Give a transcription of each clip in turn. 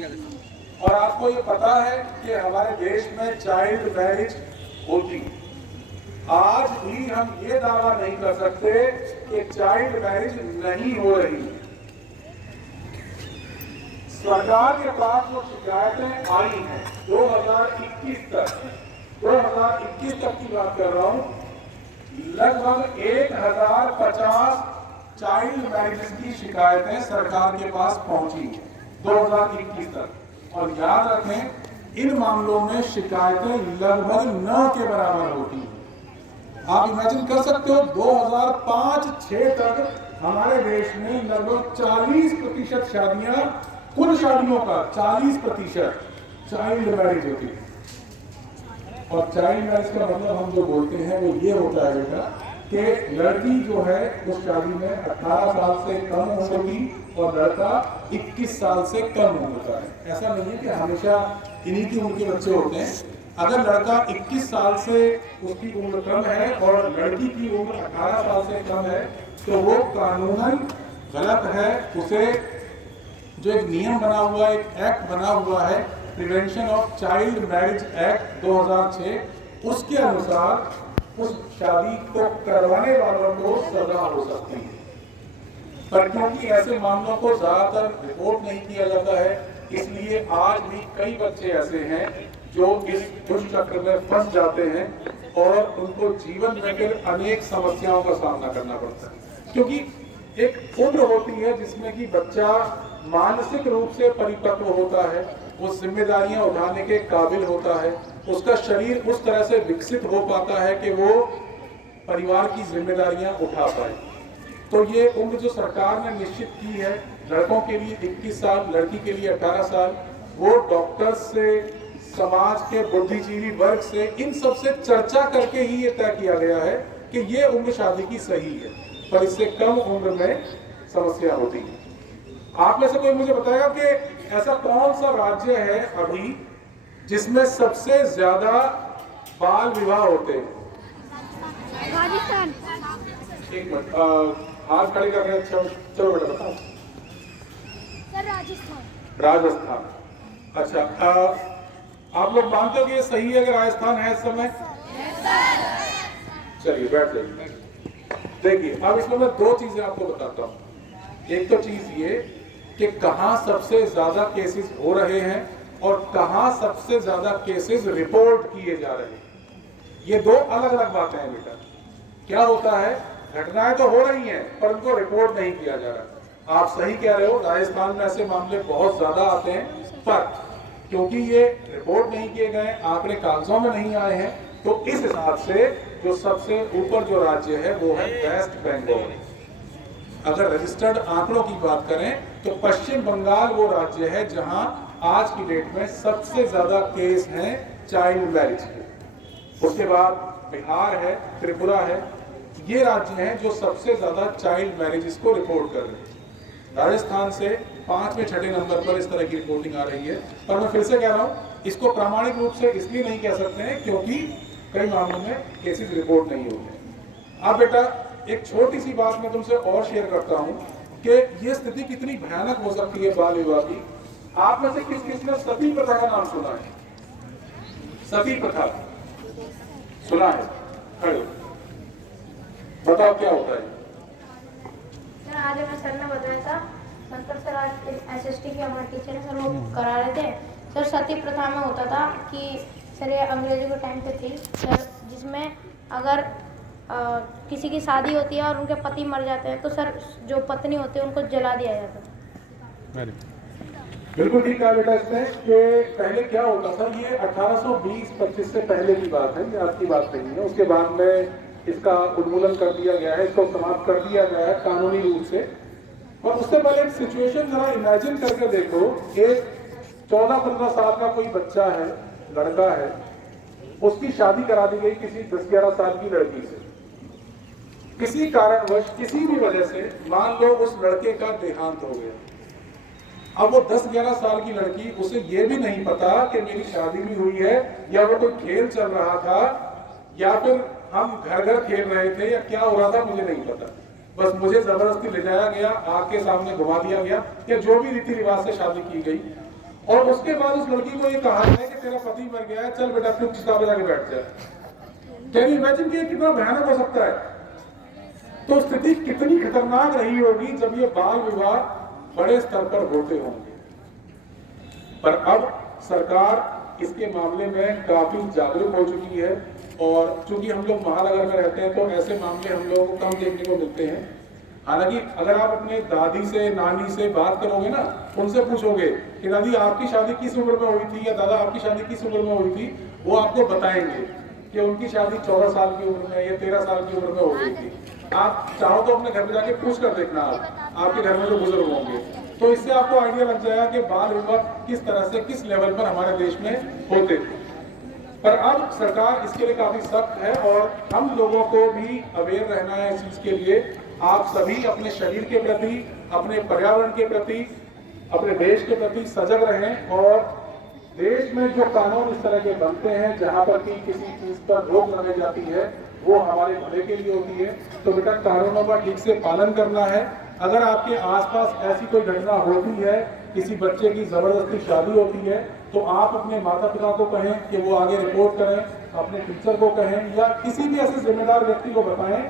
और आपको ये पता है कि हमारे देश में चाइल्ड मैरिज होती, आज भी हम ये दावा नहीं कर सकते कि चाइल्ड मैरिज नहीं हो रही। सरकार के पास जो शिकायतें आई हैं 2021 तक की बात कर रहा हूं, लगभग 1050 चाइल्ड मैरिज की शिकायतें सरकार के पास पहुंची 2021 तक। और याद रखें, इन मामलों में शिकायतें लगभग न के बराबर होती हैं। आप इमेजिन कर सकते हो 2005-6 तक हमारे देश में लगभग 40% शादियां, कुल शादियों का 40% चाइल्ड मैरिज होती है। और चाइल्ड मैरिज का मतलब हम जो बोलते हैं वो ये होता है बेटा कि लड़की जो है उस शादी में 18 साल से कम उम्र की और लड़का 21 साल से कम उम्र का है। ऐसा नहीं है कि हमेशा इन्हीं की उम्र के बच्चे होते हैं। अगर लड़का 21 साल से उसकी उम्र कम है और लड़की की उम्र 18 साल से कम है तो वो कानूनन गलत है। उसे जो एक नियम बना हुआ है, एक एक्ट बना हुआ है, prevention of child marriage act 2006, उसके अनुसार उस शादी को करवाने वालों को सजा हो सकती है। पर क्योंकि ऐसे मामलों को ज्यादातर रिपोर्ट नहीं किया जाता है, इसलिए आज भी कई बच्चे ऐसे हैं जो इस दुष्चक्र में फंस जाते हैं और उनको जीवन में फिर अनेक समस्याओं का सामना करना पड़ता है। क्योंकि एक उम्र होती है जिसमें कि बच्चा मानसिक रूप से परिपक्व होता है, वो जिम्मेदारियां उठाने के काबिल होता है, उसका शरीर उस तरह से विकसित हो पाता है कि वो परिवार की जिम्मेदारियां उठा पाए। तो ये उम्र जो सरकार ने निश्चित की है, लड़कों के लिए 21 साल, लड़की के लिए 18 साल, वो डॉक्टर्स से, समाज के बुद्धिजीवी वर्ग से, इन सब से चर्चा करके ही ये तय किया गया है कि ये उम्र शादी की सही है, पर इससे कम उम्र में समस्या होती है। आप में से कोई मुझे बताएगा कि ऐसा कौन सा राज्य है अभी जिसमें सबसे ज्यादा बाल विवाह होते हैं? राजस्थान। एक मिनट, हाथ खड़े करके चलो बेटा बताओ। सर राजस्थान। राजस्थान। अच्छा, आप लोग मानते हो कि ये सही है कि राजस्थान है इस समय? चलिए बैठ जाइए। देखिए, अब इसमें मैं दो चीजें आपको बताता हूँ। एक तो चीज ये कि कहाँ सबसे ज्यादा केसेस हो रहे हैं और कहाँ सबसे ज्यादा केसेस रिपोर्ट किए जा रहे हैं। ये दो अलग अलग बातें हैं बेटा। क्या होता है, घटनाएं तो हो रही हैं पर उनको रिपोर्ट नहीं किया जा रहा। आप सही कह रहे हो, राजस्थान में ऐसे मामले बहुत ज्यादा आते हैं, पर क्योंकि ये रिपोर्ट नहीं किए गए, आंकड़े कागजों में नहीं आए हैं, तो इस हिसाब से जो सबसे ऊपर जो राज्य है वो है वेस्ट बंगाल। अगर रजिस्टर्ड आंकड़ों की बात करें तो पश्चिम बंगाल वो राज्य है जहां आज की डेट में सबसे ज्यादा केस हैं चाइल्ड मैरिज के। उसके बाद बिहार है, त्रिपुरा है, ये राज्य हैं जो सबसे ज्यादा चाइल्ड मैरिजेस को रिपोर्ट कर रहे हैं। राजस्थान से 5वें-6ठे नंबर पर इस तरह की रिपोर्टिंग आ रही है। पर मैं फिर से कह रहा हूँ, इसको प्रामाणिक रूप से इसलिए नहीं कह सकते हैं क्योंकि कई मामलों में केसेस रिपोर्ट नहीं होते। अब बेटा एक छोटी सी बात मैं तुमसे और शेयर करता हूँ कि ये स्थिति कितनी भयानक हो सकती है बाल विवाह की। आप में से किस किस ने सती प्रथा का नाम सुना है? सती प्रथा सुना है? खड़े बताओ क्या होता है? सर आज हमें सर ने बताया था, संतर सर आज एसएसटी के हमारे टीचर है सर, वो करा रहे थे सर। सती प्रथा में होता था कि सर ये अंग्रेजों के टाइम पे थी सर, जिसमें अगर किसी की शादी होती है और उनके पति मर जाते हैं तो सर जो पत्नी होती है उनको जला दिया जाता है। बिल्कुल ठीक है बेटा। इसमें कि पहले क्या होता था, ये 1820-25 से पहले की बात है, ये आज की बात नहीं है। उसके बाद में इसका उन्मूलन कर दिया गया है, इसको समाप्त कर दिया गया है कानूनी रूप से। और उससे पहले एक सिचुएशन जरा इमेजिन करके देखो, एक 14-15 साल का कोई बच्चा है, लड़का है, उसकी शादी करा दी गई किसी 10-11 साल की लड़की से। किसी कारणवश, किसी भी वजह से मान लो उस लड़के का देहांत हो गया। अब वो 10-11 साल की लड़की, उसे ये भी नहीं पता कि मेरी शादी भी हुई है या वो कोई खेल चल रहा था या फिर हम घर घर खेल रहे थे या क्या हो रहा था, मुझे नहीं पता। बस मुझे जबरदस्ती ले जाया गया, आग के सामने घुमा दिया गया या जो भी रीति रिवाज से शादी की गई। और उसके बाद उस लड़की को ये कहा है कि तेरा पति मर गया है, चल बेटा चुप चुपचाप जाके बैठ जा। कैन यू इमेजिन कि ये कितना भयानक हो सकता है? तो स्थिति कितनी खतरनाक रही होगी जब ये बाल विवाह बड़े स्तर पर होते होंगे। पर अब सरकार इसके मामले में काफी जागरूक हो चुकी है, और चूंकि हम लोग महानगर में रहते हैं तो ऐसे मामले हम लोगों को कम देखने को मिलते हैं। हालांकि अगर आप अपने दादी से नानी से बात करोगे ना, उनसे पूछोगे कि दादी आपकी शादी किस उम्र में हुई थी या दादा आपकी शादी किस उम्र में हुई थी, वो आपको बताएंगे कि उनकी शादी 14 साल की उम्र में या 13 साल की उम्र में हो गई थी। आप चाहो तो अपने घर में जाके पूछ कर देखना, आपके घर में जो बुजुर्ग होंगे, तो इससे आपको आइडिया लग जाएगा कि बाल विवाह किस तरह से किस लेवल पर हमारे देश में होते थे। पर अब सरकार इसके लिए काफी सख्त है और हम लोगों को भी अवेयर रहना है इस चीज के लिए। आप सभी अपने शरीर के प्रति, अपने पर्यावरण के प्रति, अपने देश के प्रति सजग रहें, और देश में जो कानून इस तरह के बनते हैं जहां पर कि किसी चीज पर रोक लगाई जाती है वो हमारे भले के लिए होती है, तो बेटा कानूनों का ठीक से पालन करना है। अगर आपके आसपास ऐसी कोई घटना होती है, किसी बच्चे की जबरदस्ती शादी होती है, तो आप अपने माता पिता को कहें कि वो आगे रिपोर्ट करें, अपने टीचर को कहें या किसी भी ऐसे जिम्मेदार व्यक्ति को बताएं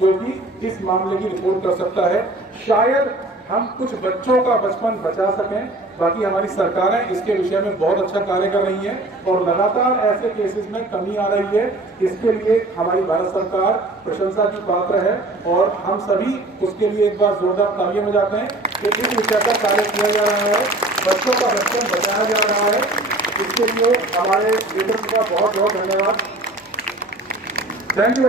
जो कि इस मामले की रिपोर्ट कर सकता है। शायद हम कुछ बच्चों का बचपन बचा सकें। बाकी हमारी सरकारें इसके विषय में बहुत अच्छा कार्य कर रही हैं और लगातार ऐसे केसेस में कमी आ रही है। इसके लिए हमारी भारत सरकार प्रशंसा की पात्र है और हम सभी उसके लिए एक बार जोरदार तालियां बजाते हैं कि इस विषय का कार्य किया जा रहा है, बच्चों का बचपन बचाया जा रहा है। इसके लिए हमारे नेतृत्व का बहुत बहुत धन्यवाद। Thank you.